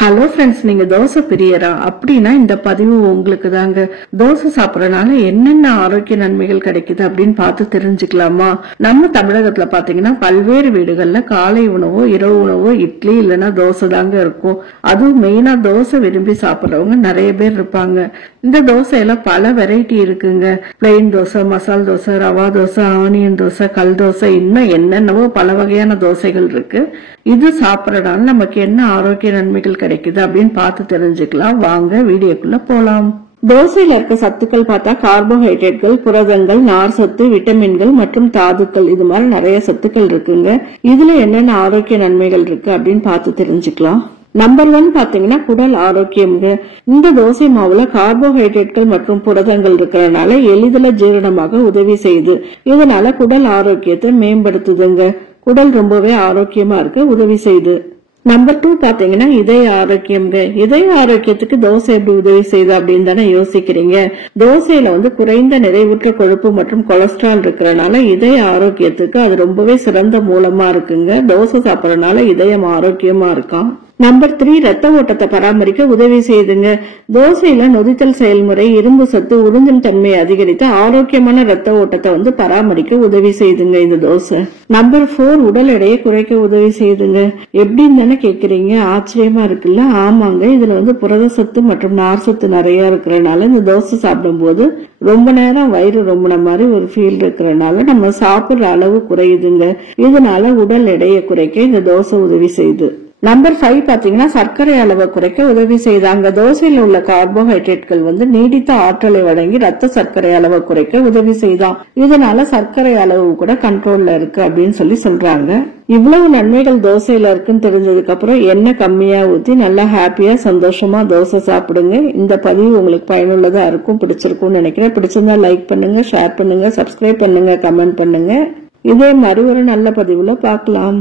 Hello friends, நீங்க தோசை பிரியரா அப்படின்னா இந்த பதிவு உங்களுக்கு தாங்க. தோசை சாப்பிடறதுனால என்னென்ன ஆரோக்கிய நன்மைகள் கிடைக்குது அப்படின்னு பார்த்து தெரிஞ்சுக்கலாமா? நம்ம தமிழகத்துல பாத்தீங்கன்னா பல்வேறு வீடுகள்ல காலை உணவோ இரவு உணவோ இட்லி இல்லைன்னா தோசை தாங்க இருக்கும். அதுவும் மெயினா தோசை விரும்பி சாப்பிடுறவங்க நிறைய பேர் இருப்பாங்க. இந்த தோசையில பல வெரைட்டி இருக்குங்க. பிளெயின் தோசை, மசால் தோசை, ரவா தோசை, ஆனியன் தோசை, கல் தோசை, இன்னும் என்னென்னவோ பல வகையான தோசைகள் இருக்கு. இது சாப்பிடறதுனால நமக்கு என்ன ஆரோக்கிய நன்மைகள் கிடைக்குது அப்படின்னு பார்த்து தெரிஞ்சுக்கலாம். வாங்க வீடியோக்குள்ள போலாம். தோசையில இருக்க சத்துக்கள் பார்த்தா கார்போஹைட்ரேட்கள், புரதங்கள், நார் சத்து, விட்டமின்கள் மற்றும் தாதுக்கள், இது மாதிரி நிறைய சத்துக்கள் இருக்குங்க. இதுல என்னென்ன ஆரோக்கிய நன்மைகள் இருக்கு அப்படின்னு பார்த்து தெரிஞ்சுக்கலாம். நம்பர் 1 பாத்தீங்கன்னா குடல் ஆரோக்கியம்ங்க. இந்த தோசை மாவுல கார்போஹைட்ரேட்கள் மற்றும் புரதங்கள் இருக்கிறதுனால எளிதில் ஜீரணமாக உதவி செய்யுது. இதனால குடல் ஆரோக்கியத்தை மேம்படுத்துதுங்க. குடல் ரொம்பவே ஆரோக்கியமா இருக்க உதவி செய்யுது. நம்பர் 2 பாத்தீங்கன்னா இதய ஆரோக்கியம்ங்க. இதய ஆரோக்கியத்துக்கு தோசை எப்படி உதவி செய்யுது அப்படின்னு தானே யோசிக்கிறீங்க. தோசையில குறைந்த நிறைவுற்ற கொழுப்பு மற்றும் கொலஸ்ட்ரால் இருக்கிறதுனால இதய ஆரோக்கியத்துக்கு அது ரொம்பவே சிறந்த மூலமா இருக்குங்க. தோசை சாப்பிடறதுனால இதயம் ஆரோக்கியமா இருக்கான். நம்பர் 3 ரத்த ஓட்டத்தை பராமரிக்க உதவி செய்யுதுங்க. தோசையில நொதித்தல் செயல்முறை இரும்பு சத்து, உறிஞ்சும் தன்மையை அதிகரித்து ஆரோக்கியமான ரத்த ஓட்டத்தை பராமரிக்க உதவி செய்யுதுங்க இந்த தோசை. நம்பர் 4 உடல் எடையை குறைக்க உதவி செய்யுதுங்க. எப்படின்னு தானே கேக்குறீங்க? ஆச்சரியமா இருக்குல்ல? ஆமாங்க, இதுல புரத சத்து மற்றும் நார் சத்து நிறைய இருக்கிறதுனால இந்த தோசை சாப்பிடும் போது ரொம்ப நேரம் வயிறு ரொம்பின மாதிரி ஒரு ஃபீல் இருக்கிறதுனால நம்ம சாப்பிடுற அளவு குறையுதுங்க. இதனால உடல் எடையை குறைக்க இந்த தோசை உதவி செய்யுது. நம்பர் 5 பாத்தீங்கன்னா சர்க்கரை அளவை குறைக்க உதவி செய்தாங்க. தோசையில உள்ள கார்போஹைட்ரேட்கள் நீடித்த ஆற்றலை வழங்கி ரத்த சர்க்கரை அளவை குறைக்க உதவி செய்தான். இதனால சர்க்கரை அளவு கூட கண்ட்ரோல்ல இருக்கு அப்படின்னு சொல்றாங்க. இவ்வளவு நன்மைகள் தோசையில இருக்குன்னு தெரிஞ்சதுக்கு அப்புறம் எண்ணெய் கம்மியா ஊத்தி நல்லா ஹாப்பியா சந்தோஷமா தோசை சாப்பிடுங்க. இந்த பதிவு உங்களுக்கு பயனுள்ளதா இருக்கும், பிடிச்சிருக்கும்னு நினைக்கிறேன். பிடிச்சிருந்தா லைக் பண்ணுங்க, ஷேர் பண்ணுங்க, சப்ஸ்கிரைப் பண்ணுங்க, கமெண்ட் பண்ணுங்க. இதே மாதிரி ஒரு நல்ல பதிவுல பார்க்கலாம்.